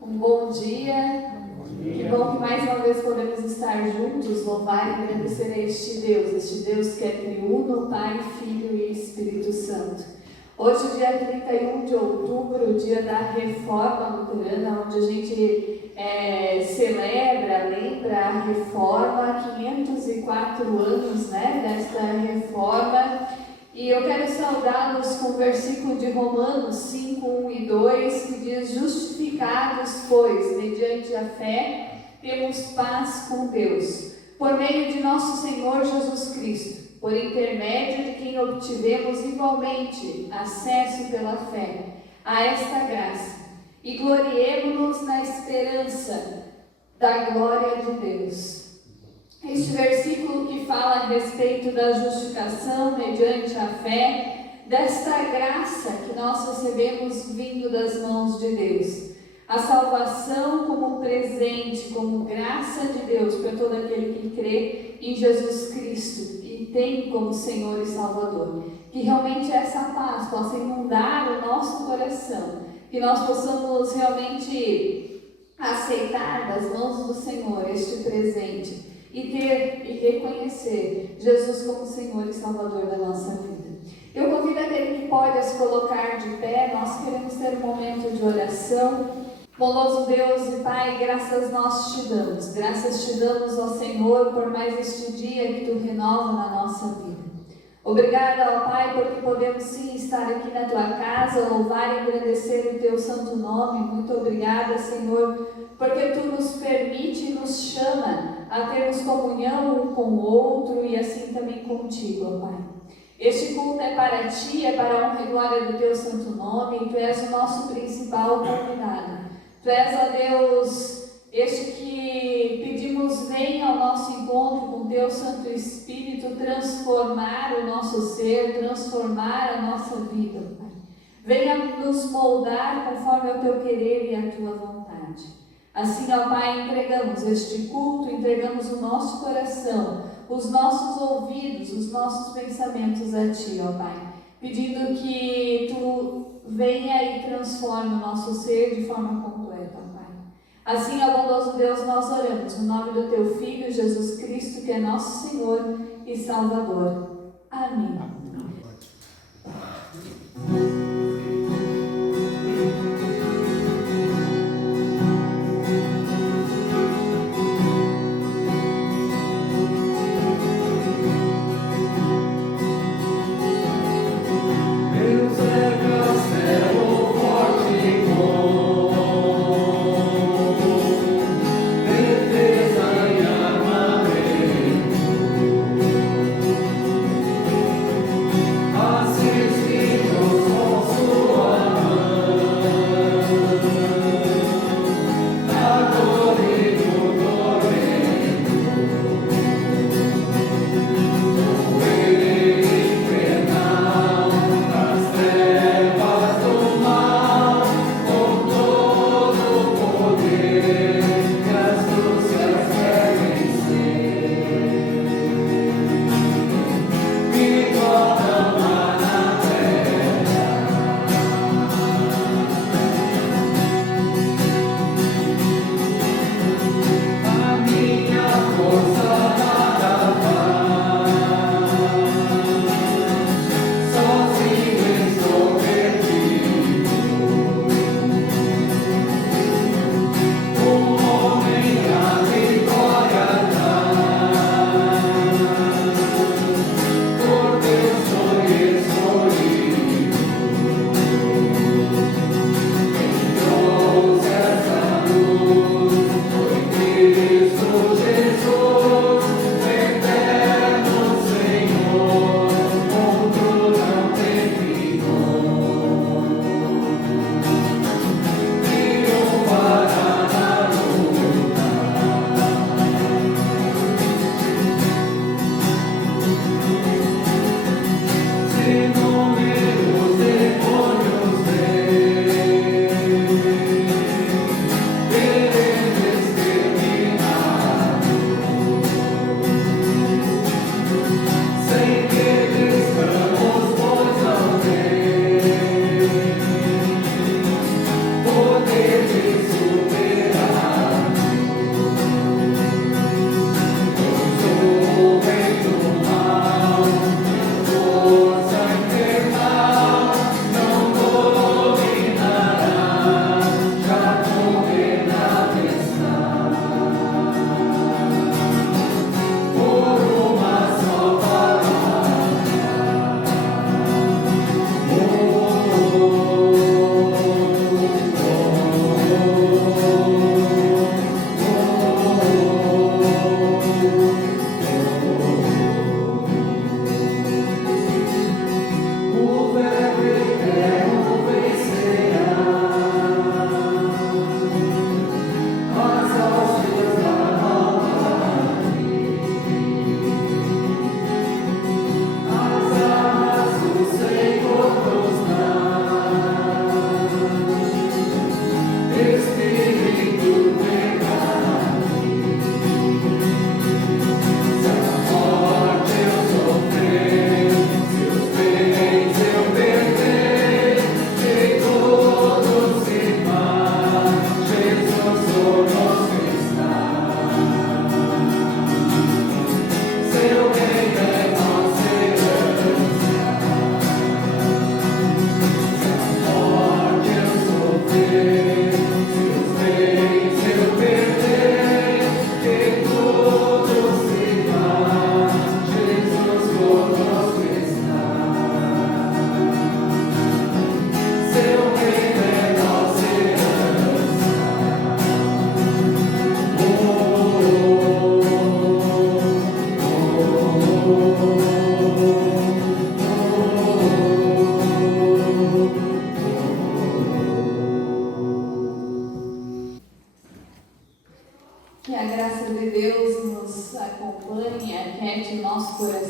Um bom dia. Que bom que mais uma vez podemos estar juntos, louvar e agradecer a este Deus que é triuno, Pai, Filho e Espírito Santo. Hoje, dia 31 de outubro, o dia da Reforma Luterana, onde a gente celebra, lembra a Reforma, 504 anos desta Reforma. E eu quero saudá-los com o versículo de Romanos 5, 1 e 2, que diz: justificados, pois, mediante a fé, temos paz com Deus, por meio de nosso Senhor Jesus Cristo, por intermédio de quem obtivemos igualmente acesso pela fé a esta graça, e gloriemo-nos na esperança da glória de Deus. Este versículo que fala a respeito da justificação mediante a fé, desta graça que nós recebemos vindo das mãos de Deus. A salvação como presente, como graça de Deus para todo aquele que crê em Jesus Cristo e tem como Senhor e Salvador. Que realmente essa paz possa inundar o nosso coração, que nós possamos realmente aceitar das mãos do Senhor este presente e ter e reconhecer Jesus como Senhor e Salvador da nossa vida. Eu convido aquele que pode a se colocar de pé. Nós queremos ter um momento de oração. Bondoso Deus e Pai, graças nós te damos. Graças te damos, ó Senhor, por mais este dia que tu renova na nossa vida. Obrigada, ó Pai, porque podemos sim estar aqui na tua casa, louvar e agradecer o teu santo nome. Muito obrigada, Senhor, porque tu nos permite e nos chama a termos comunhão um com o outro e assim também contigo, ó Pai. Este culto é para ti, é para a honra e glória do teu santo nome, e tu és o nosso principal convidado. Tu és, ó Deus, este que pedimos, venha ao nosso encontro com teu Santo Espírito, transformar o nosso ser, transformar a nossa vida, Pai. Venha nos moldar conforme o teu querer e a tua vontade. Assim, ó Pai, entregamos este culto, entregamos o nosso coração, os nossos ouvidos, os nossos pensamentos a ti, ó Pai, pedindo que tu venha e transforme o nosso ser de forma completa, ó Pai. Assim, ó bondoso Deus, nós oramos no nome do teu Filho, Jesus Cristo, que é nosso Senhor e Salvador. Amém. Assistimos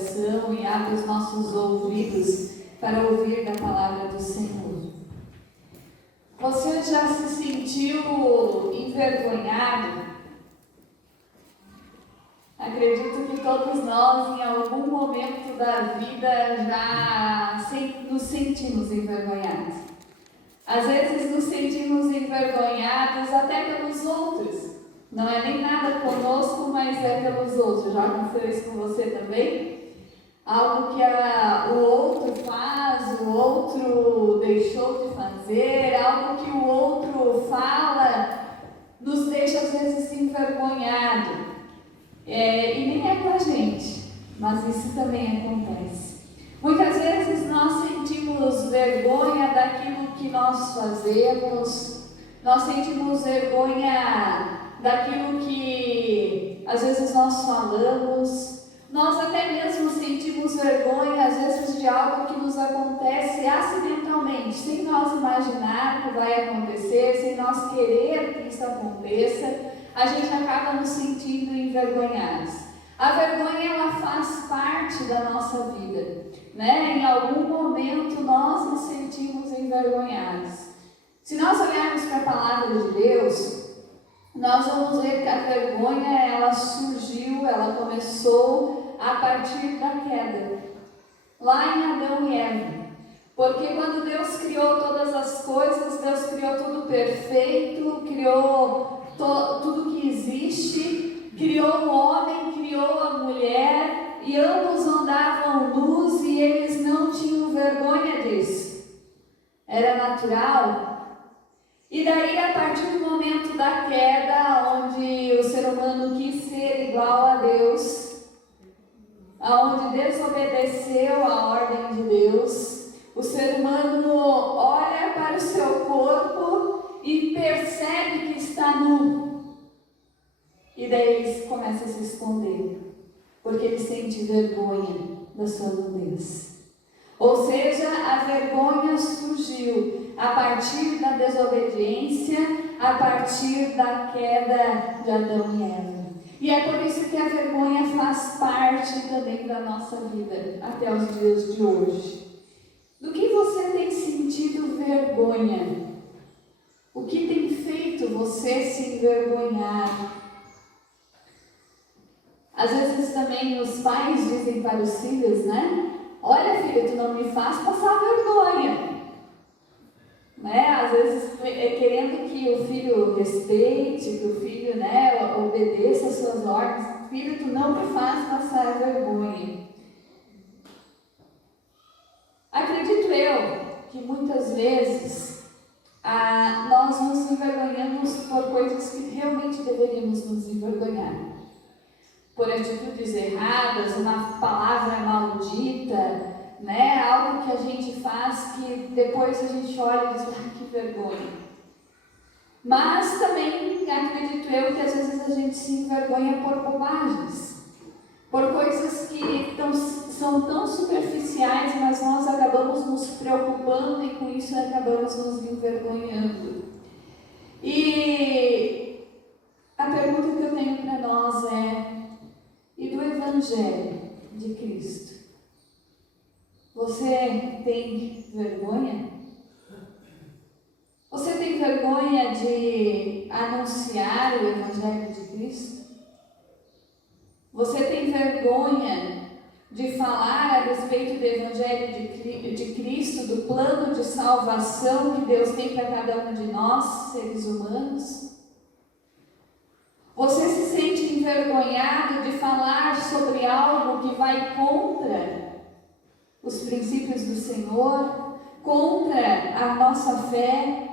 coração e abre os nossos ouvidos para ouvir da palavra do Senhor. Você já se sentiu envergonhado? Acredito que todos nós, em algum momento da vida, já nos sentimos envergonhados. Às vezes nos sentimos envergonhados até pelos outros. Não é nem nada conosco, mas é pelos outros. Já aconteceu isso com você também? Algo que o outro faz, o outro deixou de fazer, algo que o outro fala, nos deixa às vezes envergonhado. E nem é com a gente, mas isso também acontece. Muitas vezes nós sentimos vergonha daquilo que nós fazemos, nós sentimos vergonha daquilo que às vezes nós falamos, nós até mesmo sentimos vergonha às vezes de algo que nos acontece acidentalmente, sem nós imaginar que vai acontecer, sem nós querer que isso aconteça, a gente acaba nos sentindo envergonhados. A vergonha, ela faz parte da nossa vida, né? Em algum momento nós nos sentimos envergonhados. Se nós olharmos para a palavra de Deus, nós vamos ver que a vergonha, ela surgiu, ela começou a partir da queda, lá em Adão e Eva. Porque quando Deus criou todas as coisas, Deus criou tudo perfeito, criou tudo que existe, criou o homem, criou a mulher, e ambos andavam nus e eles não tinham vergonha disso. Era natural. E daí, a partir do momento da queda, onde o ser humano quis ser igual a Deus, onde desobedeceu a ordem de Deus, o ser humano olha para o seu corpo e percebe que está nu. E daí ele começa a se esconder, porque ele sente vergonha da sua nudez. Ou seja, a vergonha surgiu a partir da desobediência, a partir da queda de Adão e Eva. E é por isso que a vergonha faz parte também da nossa vida, até os dias de hoje. Do que você tem sentido vergonha? O que tem feito você se envergonhar? Às vezes também os pais dizem para os filhos, né? Olha, filho, tu não me faz passar vergonha. Né? Às vezes querendo que o filho respeite, que o filho, né, obedeça às suas ordens. Filho, tu não me faz passar vergonha. Acredito eu que muitas vezes nós nos envergonhamos por coisas que realmente deveríamos nos envergonhar. Por atitudes erradas, uma palavra maldita, né? Algo que a gente faz que depois a gente olha e diz, que vergonha. Mas também acredito eu que às vezes a gente se envergonha por bobagens, por coisas que são tão superficiais, mas nós acabamos nos preocupando e com isso acabamos nos envergonhando. E a pergunta que eu tenho para nós é: e do Evangelho de Cristo? Você tem vergonha? Você tem vergonha de anunciar o Evangelho de Cristo? Você tem vergonha de falar a respeito do Evangelho de Cristo, do plano de salvação que Deus tem para cada um de nós, seres humanos? Você se sente envergonhado de falar sobre algo que vai contra os princípios do Senhor, contra a nossa fé?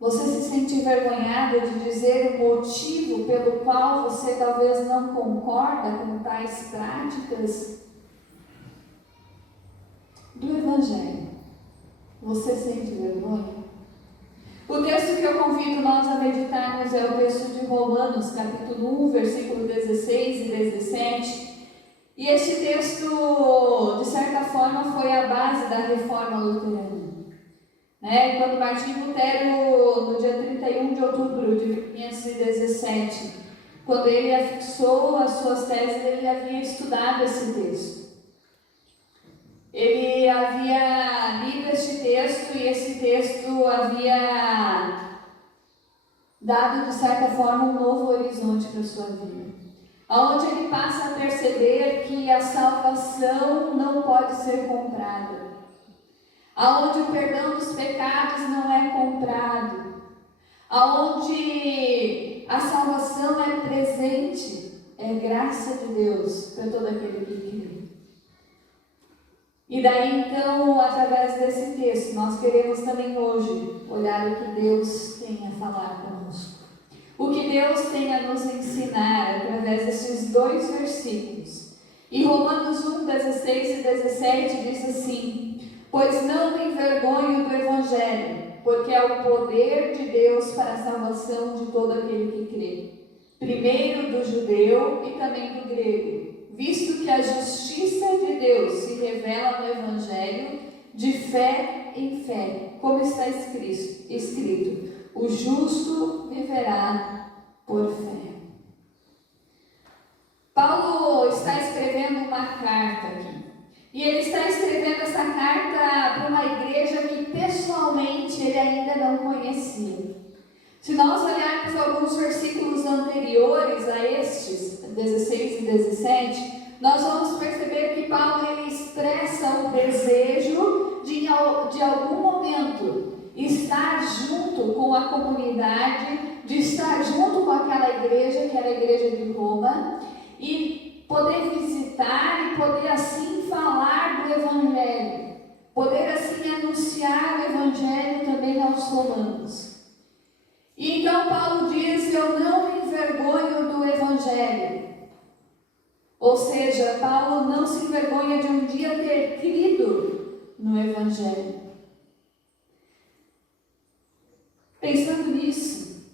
Você se sente envergonhado de dizer o motivo pelo qual você talvez não concorda com tais práticas? Do Evangelho, você sente vergonha? O texto que eu convido nós a meditarmos é o texto de Romanos, capítulo 1, versículo 16 e 17. E este texto, de certa forma, foi a base da reforma luterana. Quando Martinho Lutero, no dia 31 de outubro de 1517, quando ele afixou as suas teses, ele havia estudado esse texto. Ele havia lido este texto e esse texto havia dado, de certa forma, um novo horizonte para a sua vida. Onde ele passa a perceber que a salvação não pode ser comprada. Onde o perdão dos pecados não é comprado. Onde a salvação é presente, é graça de Deus para todo aquele que crê. E daí então, através desse texto, nós queremos também hoje olhar o que Deus tem a falar conosco. O que Deus tem a nos ensinar através desses 2 versículos. E Romanos 1, 16 e 17 diz assim: pois não me envergonho do Evangelho, porque é o poder de Deus para a salvação de todo aquele que crê. Primeiro do judeu e também do grego, visto que a justiça de Deus se revela no Evangelho de fé em fé, como está escrito, o justo viverá por fé. Paulo está escrevendo uma carta aqui. E ele está escrevendo essa carta para uma igreja que pessoalmente ele ainda não conhecia. Se nós olharmos alguns versículos anteriores a estes, 16 e 17, nós vamos perceber que Paulo ele expressa o desejo de algum momento estar junto com a comunidade, de estar junto com aquela igreja, que era a igreja de Roma, e poder visitar e poder assim falar do Evangelho, poder assim anunciar o Evangelho também aos romanos. E então Paulo diz: eu não me envergonho do Evangelho. Ou seja, Paulo não se envergonha de um dia ter crido no Evangelho. Pensando nisso,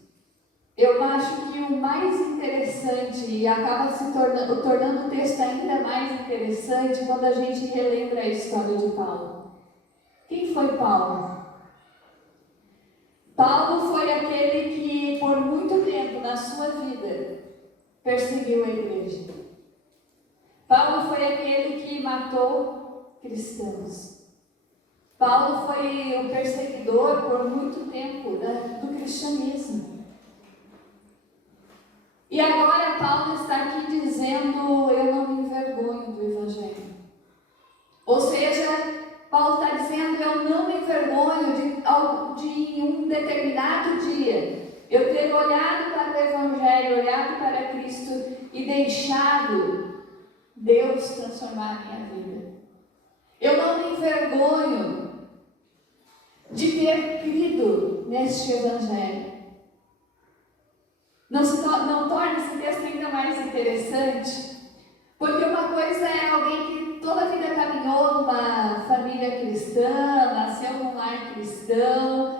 eu acho que o mais interessante, e acaba se tornando o texto ainda mais interessante, quando a gente relembra a história de Paulo. Quem foi Paulo? Paulo foi aquele que, por muito tempo na sua vida, perseguiu a igreja. Paulo foi aquele que matou cristãos. Paulo foi o perseguidor por muito tempo do cristianismo. E agora Paulo está aqui dizendo: eu não me envergonho do Evangelho. Ou seja, Paulo está dizendo: eu não me envergonho de um determinado dia eu ter olhado para o Evangelho, olhado para Cristo e deixado Deus transformar a minha vida. Eu não me envergonho de ter crido neste Evangelho. Não torna esse texto ainda mais interessante? Porque uma coisa é alguém que toda a vida caminhou numa família cristã, nasceu num lar cristão,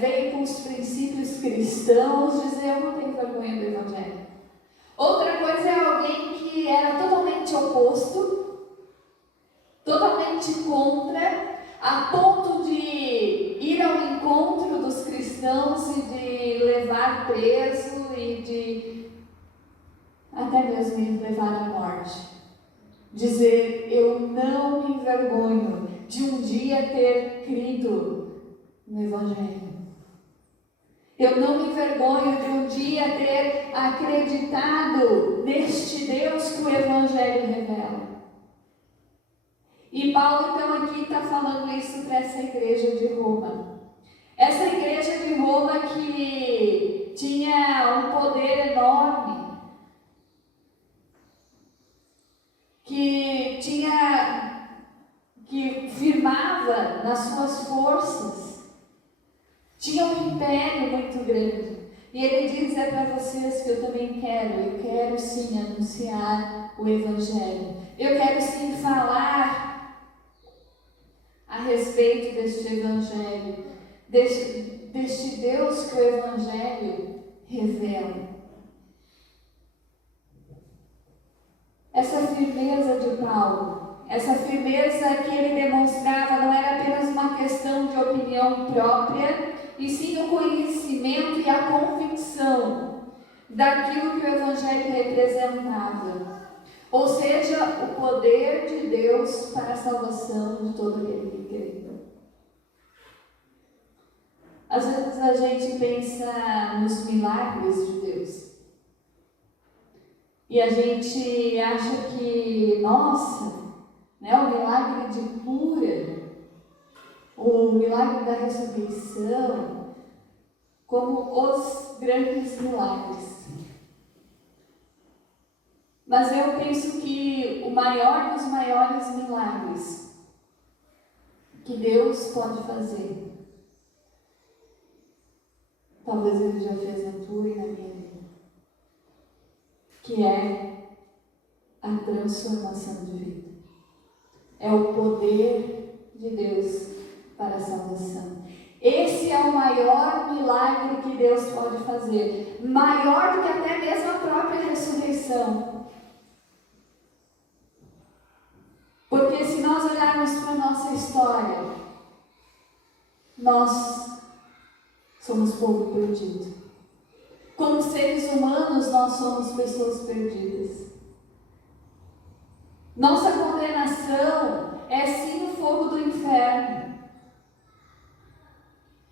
veio com os princípios cristãos, dizer: eu não tenho vergonha do Evangelho. Outra coisa é alguém que era totalmente oposto, totalmente contra, a ponto de ir ao encontro dos cristãos e de levar preso e de até mesmo levar à morte. Dizer: eu não me envergonho de um dia ter crido no Evangelho. Eu não me envergonho de um dia ter acreditado neste Deus que o Evangelho revela. E Paulo então aqui está falando isso para essa igreja de Roma. Essa igreja de Roma que tinha um poder enorme, que firmava nas suas forças, tinha um império muito grande. E ele diz para vocês que eu também eu quero sim anunciar o Evangelho. Eu quero sim falar a respeito deste Evangelho, deste Deus que o Evangelho revela. Essa firmeza de Paulo, essa firmeza que ele demonstrava, não era apenas uma questão de opinião própria, e sim o conhecimento e a convicção daquilo que o Evangelho representava. Ou seja, o poder de Deus para a salvação de todo aquele que crê. Às vezes a gente pensa nos milagres de Deus. E a gente acha que, nossa, né, o milagre de cura, o milagre da ressurreição, como os grandes milagres. Mas eu penso que o maior dos maiores milagres que Deus pode fazer, talvez Ele já fez na tua e na minha vida, que é a transformação de vida. É o poder de Deus para a salvação. Esse é o maior milagre que Deus pode fazer, maior do que até mesmo a própria ressurreição. Porque se nós olharmos para a nossa história, nós somos povo perdido. Como seres humanos, nós somos pessoas perdidas. Nossa condenação é sim o fogo do inferno.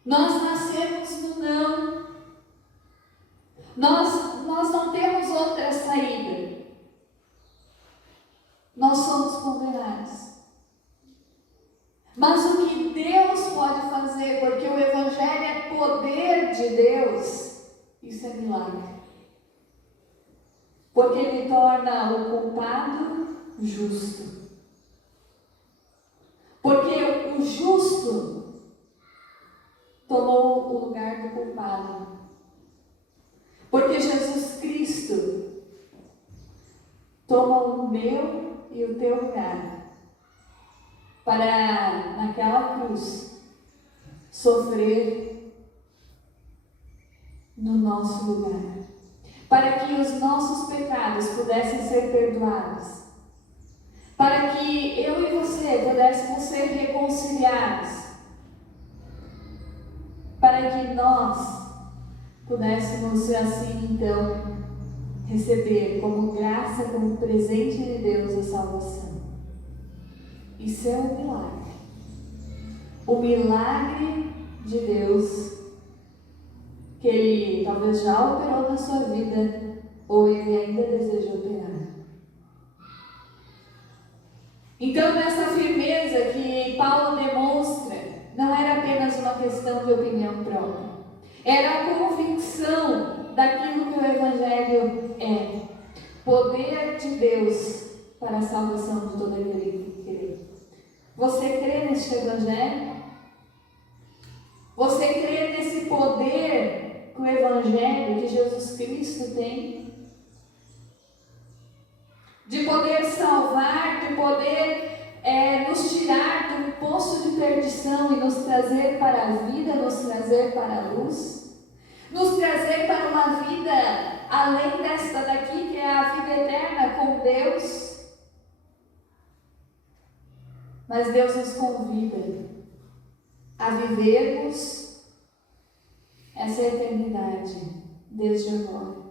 Nós nascemos no não. Nós não temos outra saída. Nós somos condenados. Mas o que Deus pode fazer, porque o Evangelho é poder de Deus, isso é milagre. Porque Ele torna o culpado justo. Porque o justo tomou o lugar do culpado. Porque Jesus Cristo toma o meu e o teu lugar, para naquela cruz sofrer no nosso lugar, para que os nossos pecados pudessem ser perdoados, para que eu e você pudéssemos ser reconciliados, para que nós pudéssemos assim então receber como graça, como presente de Deus a salvação. Isso é um milagre. O milagre de Deus que Ele talvez já operou na sua vida ou Ele ainda deseja operar. Então, nessa firmeza que Paulo demonstra, não era apenas uma questão de opinião própria. Era a convicção daquilo que o Evangelho é. Poder de Deus para a salvação de todo aquele que crê. Você crê neste Evangelho? Você crê nesse poder que o Evangelho, que Jesus Cristo tem? De poder salvar, de poder nos tirar do poço de perdição e nos trazer para a vida, nos trazer para a luz, nos trazer para uma vida além desta daqui, que é a vida eterna com Deus. Mas Deus nos convida a vivermos essa eternidade desde agora.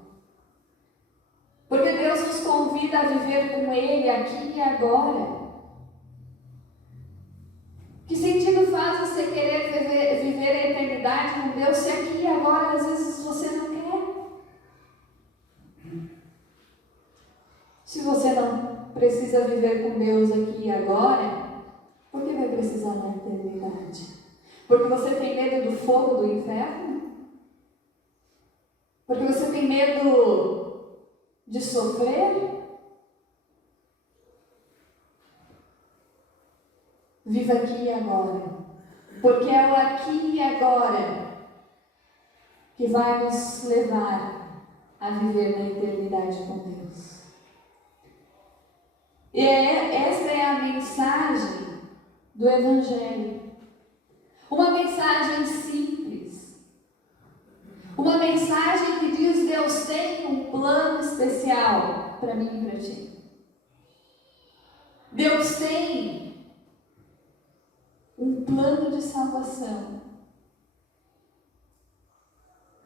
Porque Deus nos convida a viver com Ele aqui e agora. Que sentido faz você querer viver a eternidade com Deus se aqui e agora às vezes você não quer? Se você não precisa viver com Deus aqui e agora, por que vai precisar na eternidade? Porque você tem medo do fogo do inferno? Porque você tem medo de sofrer? Viva aqui e agora, porque é o aqui e agora que vai nos levar a viver na eternidade com Deus. E essa é a mensagem do Evangelho. Uma mensagem simples. Uma mensagem que diz: Deus tem um plano especial para mim e para ti. Deus tem um plano de salvação.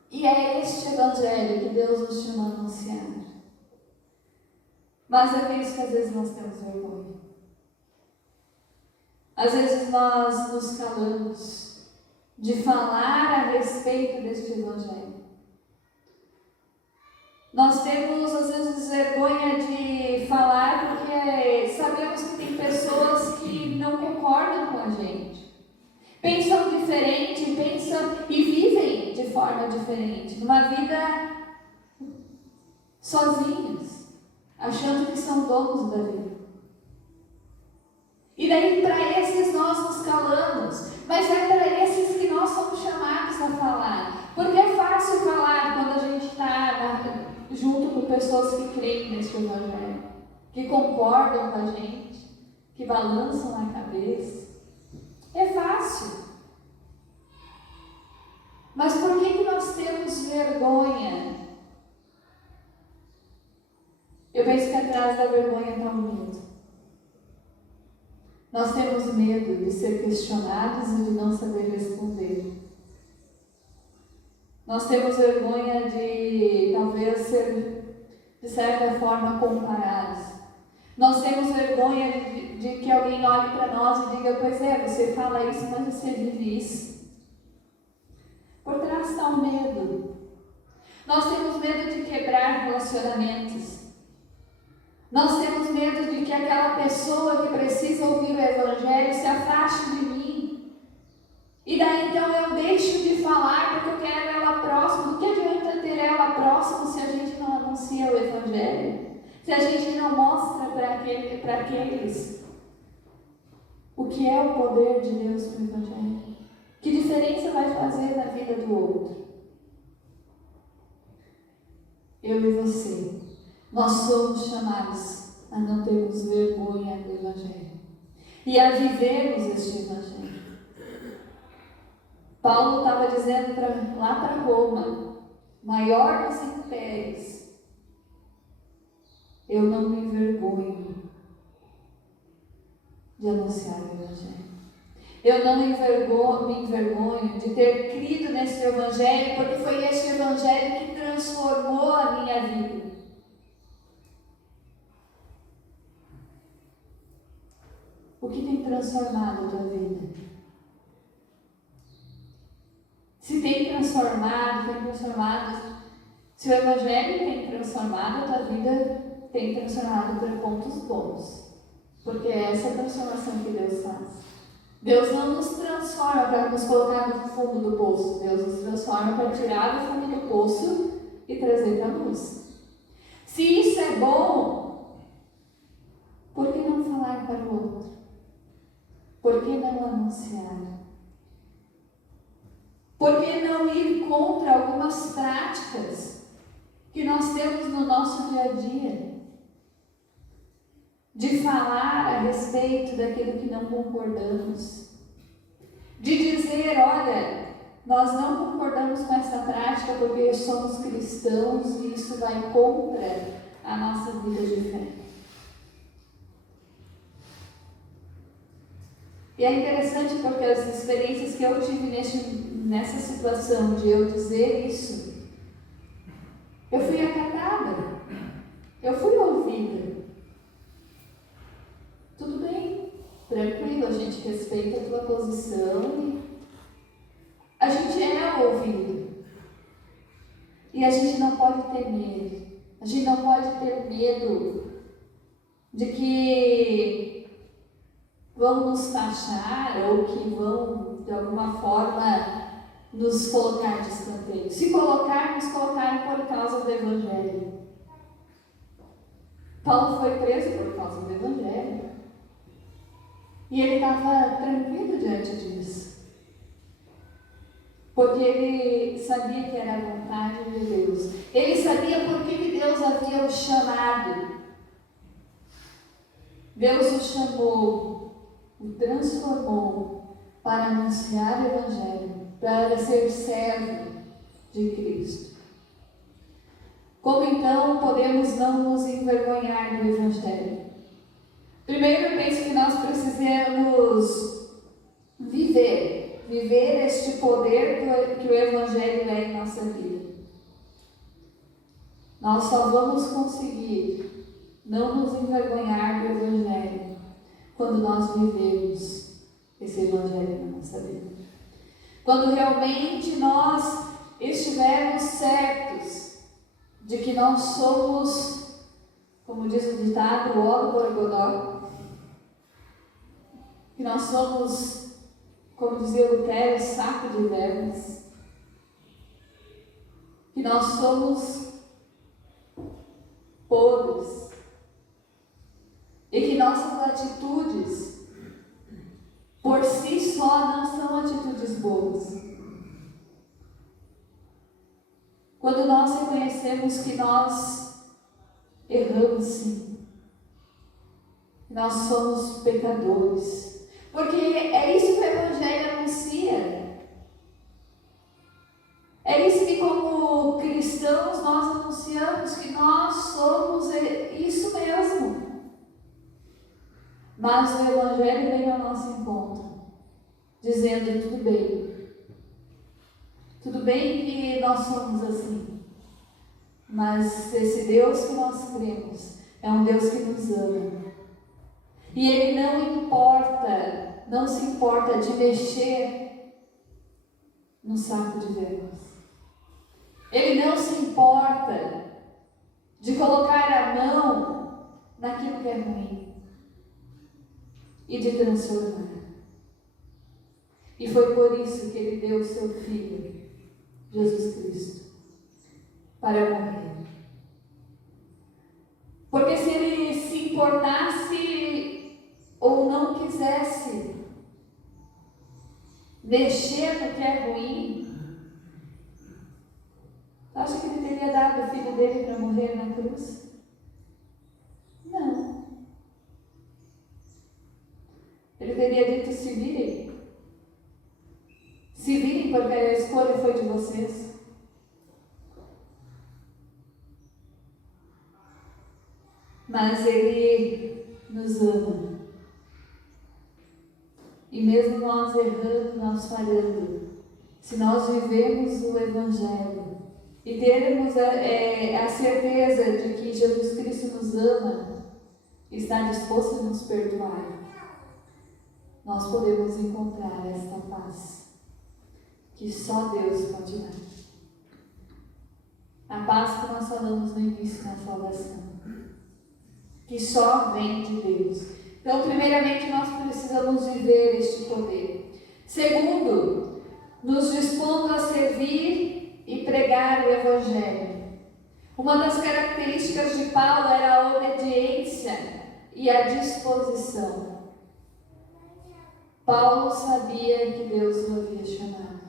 E é este Evangelho que Deus nos chama a anunciar. Mas é isso que às vezes nós temos vergonha. Às vezes nós nos calamos de falar a respeito deste Evangelho. Nós temos às vezes vergonha de falar porque sabemos que tem pessoas que não concordam com a gente. Pensam diferente, pensam e vivem de forma diferente, numa vida sozinhos, achando que são donos da vida. E daí para esses nós nos calamos, mas é para esses que nós somos chamados a falar. Porque é fácil falar quando a gente está junto com pessoas que creem neste Evangelho, que concordam com a gente, que balançam a cabeça. É fácil. Mas por que nós temos vergonha? Eu penso que atrás da vergonha está o medo. Nós temos medo de ser questionados e de não saber responder. Nós temos vergonha de talvez ser, de certa forma, comparados. Nós temos vergonha de que alguém olhe para nós e diga: pois é, você fala isso, mas você vive isso. Por trás está o medo. Nós temos medo de quebrar relacionamentos. Nós temos medo de que aquela pessoa que precisa ouvir o Evangelho se afaste de mim. E daí então eu deixo de falar porque eu quero ela próxima. Do que adianta ter ela próxima se a gente não anuncia o Evangelho? Se a gente não mostra para aqueles o que é o poder de Deus no Evangelho? Que diferença vai fazer na vida do outro? Eu e você, nós somos chamados a não termos vergonha do Evangelho e a vivermos este Evangelho. Paulo estava dizendo lá para Roma, maior dos impérios, eu não me envergonho de anunciar o Evangelho. Eu não me envergonho de ter crido nesse Evangelho, porque foi este Evangelho que transformou a minha vida. O que tem transformado a tua vida? Se tem transformado, se o Evangelho tem transformado a tua vida, tem transformado para pontos bons. Porque é essa transformação que Deus faz. Deus não nos transforma para nos colocar no fundo do poço. Deus nos transforma para tirar do fundo do poço e trazer para a luz. Se isso é bom, por que não falar para o outro? Por que não anunciar? Por que não ir contra algumas práticas que nós temos no nosso dia a dia? De falar a respeito daquilo que não concordamos. De dizer: olha, nós não concordamos com essa prática porque somos cristãos e isso vai contra a nossa vida de fé. E é interessante porque as experiências que eu tive nessa situação de eu dizer isso, eu fui acatada, eu fui ouvida. Tudo bem, tranquilo, a gente respeita a tua posição e a gente é ouvido. E a gente não pode ter medo. A gente não pode ter medo de que vão nos taxar ou que vão, de alguma forma, nos colocar de escanteio. Se colocar, nos colocaram por causa do Evangelho. Paulo foi preso por causa do Evangelho. E ele estava tranquilo diante disso. Porque ele sabia que era a vontade de Deus. Ele sabia por que Deus havia o chamado. Deus o chamou, o transformou para anunciar o Evangelho, para ser servo de Cristo. Como então podemos não nos envergonhar do Evangelho? Primeiro, eu penso que nós precisamos viver este poder que o Evangelho é em nossa vida. Nós só vamos conseguir não nos envergonhar do Evangelho quando nós vivemos esse Evangelho na nossa vida. Quando realmente nós estivermos certos de que nós somos, como diz o ditado, o óleo do algodão, que nós somos, como dizia Lutero, saco de vermes, que nós somos podres e que nossas atitudes por si só não são atitudes boas. Quando nós reconhecemos que nós erramos sim, nós somos pecadores, porque é isso que o Evangelho anuncia. É isso que, como cristãos, nós anunciamos, que nós somos isso mesmo. Mas o Evangelho vem ao nosso encontro, dizendo: tudo bem que nós somos assim, mas esse Deus que nós cremos é um Deus que nos ama. E Ele não se importa de mexer no saco de vermes. Ele não se importa de colocar a mão naquilo que é ruim e de transformar. E foi por isso que Ele deu o seu Filho, Jesus Cristo, para morrer. Porque se Ele se importasse ou não quisesse mexer no que é ruim, acha que Ele teria dado o Filho dele para morrer na cruz? Não. Ele teria dito: se virem. Se virem, porque a escolha foi de vocês. Mas Ele nos ama. E mesmo nós errando, nós falhando, se nós vivemos o Evangelho e termos a certeza de que Jesus Cristo nos ama, está disposto a nos perdoar, nós podemos encontrar esta paz que só Deus pode dar. A paz que nós falamos no início da salvação, que só vem de Deus. Então, primeiramente, nós precisamos viver este poder. Segundo, nos dispondo a servir e pregar o Evangelho. Uma das características de Paulo era a obediência e a disposição. Paulo sabia que Deus o havia chamado.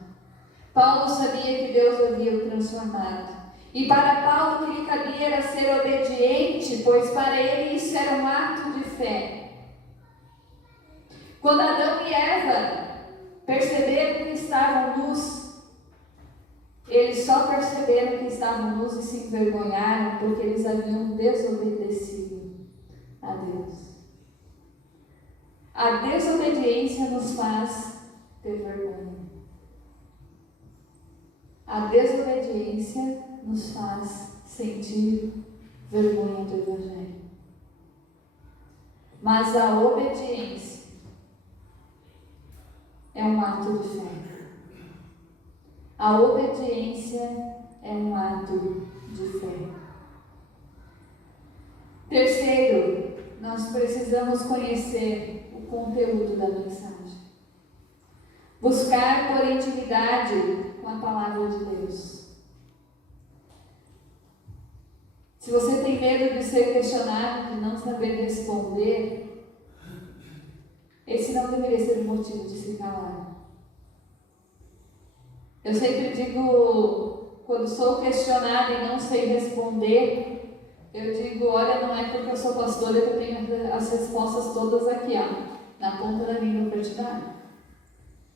Paulo sabia que Deus o havia transformado. E para Paulo o que lhe cabia era ser obediente, pois para ele isso era um ato de fé. Quando Adão e Eva perceberam que estavam nus, eles só perceberam que estavam nus e se envergonharam porque eles haviam desobedecido a Deus. A desobediência nos faz ter vergonha. A desobediência nos faz sentir vergonha do Evangelho. Mas a obediência é um ato de fé. A obediência é um ato de fé. Terceiro, nós precisamos conhecer o conteúdo da mensagem. Buscar por intimidade com a palavra de Deus. Se você tem medo de ser questionado, de não saber responder, esse não deveria ser o motivo de se calar. Eu sempre digo, quando sou questionada e não sei responder, eu digo: olha, não é porque eu sou pastora que eu tenho as respostas todas aqui, ó, na ponta da língua para te dar.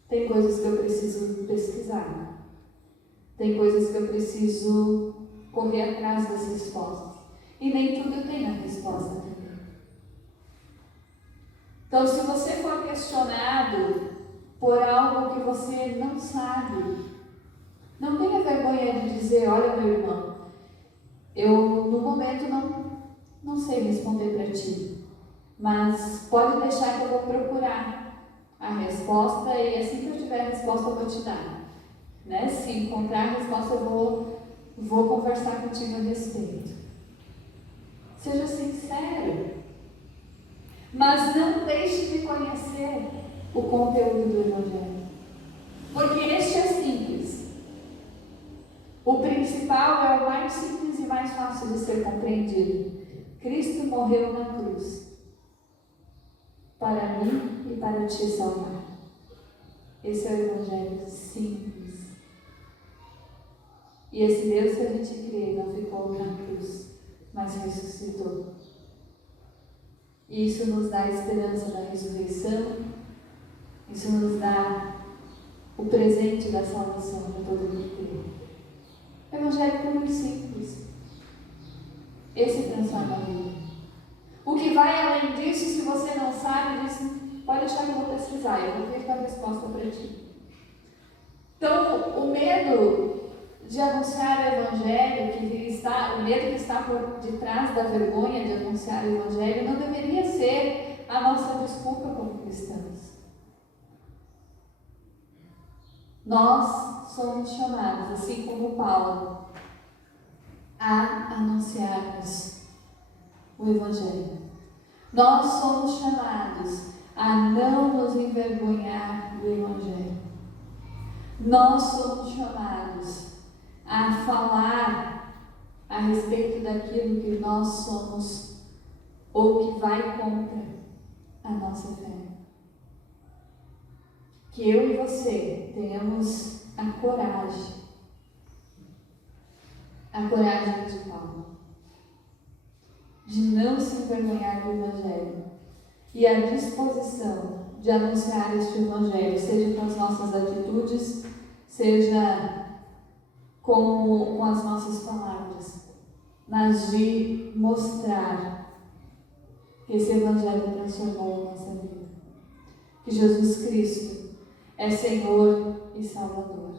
Tem coisas que eu preciso pesquisar. Tem coisas que eu preciso correr atrás das respostas. E nem tudo eu tenho a resposta também. Então, se você for questionado por algo que você não sabe, não tenha vergonha de dizer: olha, meu irmão, Eu, no momento, não sei responder para ti, mas pode deixar que eu vou procurar a resposta e assim que eu tiver a resposta eu vou te dar. Né? Se encontrar a resposta eu vou conversar contigo a respeito. Seja sincero, mas não deixe de conhecer o conteúdo do Evangelho, porque este é simples. O principal é o mais simples e mais fácil de ser compreendido. Cristo morreu na cruz para mim e para te salvar. Esse é o Evangelho simples. E esse Deus que a gente crê não ficou na cruz, mas ressuscitou. E isso nos dá a esperança da ressurreição, isso nos dá o presente da salvação para todo mundo crê. Evangelho puro e simples. Esse transforma a vida. O que vai além disso, se você não sabe, diz, pode deixar que eu vou pesquisar, eu vou ver a resposta para ti. Então, o medo de anunciar o Evangelho, o medo que está por detrás da vergonha de anunciar o Evangelho, não deveria ser a nossa desculpa como cristãos. Nós somos chamados, assim como Paulo, a anunciarmos o Evangelho. Nós somos chamados a não nos envergonhar do Evangelho. Nós somos chamados a falar a respeito daquilo que nós somos ou que vai contra a nossa fé. Que eu e você tenhamos a coragem de Paulo, de não se envergonhar do Evangelho e a disposição de anunciar este Evangelho, seja com as nossas atitudes, seja com as nossas palavras, mas de mostrar que esse Evangelho transformou a nossa vida. Que Jesus Cristo é Senhor e Salvador.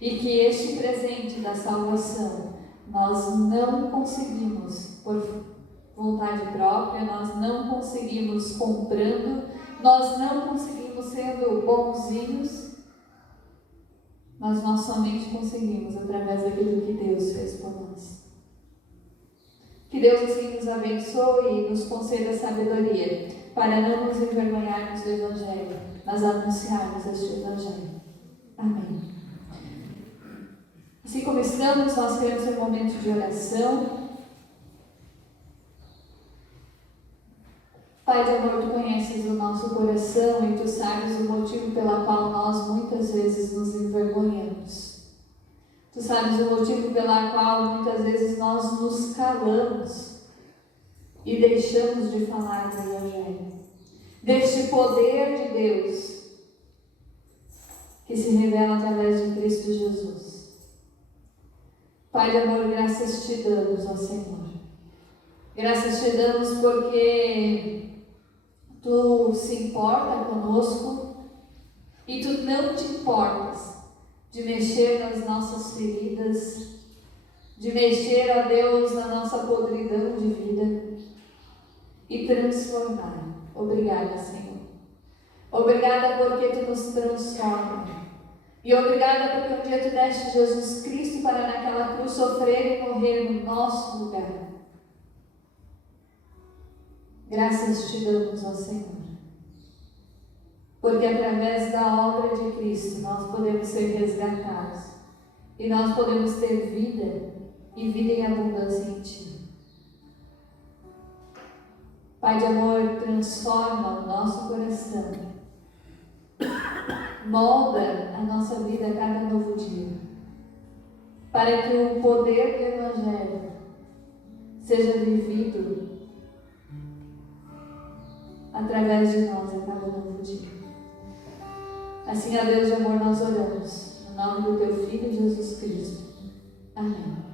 E que este presente da salvação nós não conseguimos por vontade própria, nós não conseguimos comprando, nós não conseguimos sendo bonzinhos, mas nós somente conseguimos através daquilo que Deus fez por nós. Que Deus assim nos abençoe e nos conceda sabedoria para não nos envergonharmos do Evangelho, mas anunciarmos este Evangelho. Amém. Assim como estamos, nós queremos um momento de oração. Pai de amor, Tu conheces o nosso coração e Tu sabes o motivo pelo qual nós muitas vezes nos envergonhamos. Tu sabes o motivo pelo qual muitas vezes nós nos calamos e deixamos de falar do Evangelho, deste poder de Deus que se revela através de Cristo Jesus. Pai de amor, graças te damos, ó Senhor. Graças te damos porque Tu se importa conosco e Tu não te importas de mexer nas nossas feridas, de mexer, ó Deus, na nossa podridão de vida e transformar. Obrigada, Senhor. Obrigada porque Tu nos transforma. E obrigada porque um dia Tu deste Jesus Cristo para naquela cruz sofrer e morrer no nosso lugar. Graças te damos, ó Senhor. Porque através da obra de Cristo nós podemos ser resgatados. E nós podemos ter vida e vida em abundância em Ti. Pai de amor, transforma o nosso coração. Molda a nossa vida a cada novo dia, para que o poder do Evangelho seja vivido através de nós a cada novo dia. Assim, a Deus de amor, nós oramos, no nome do Teu Filho Jesus Cristo. Amém.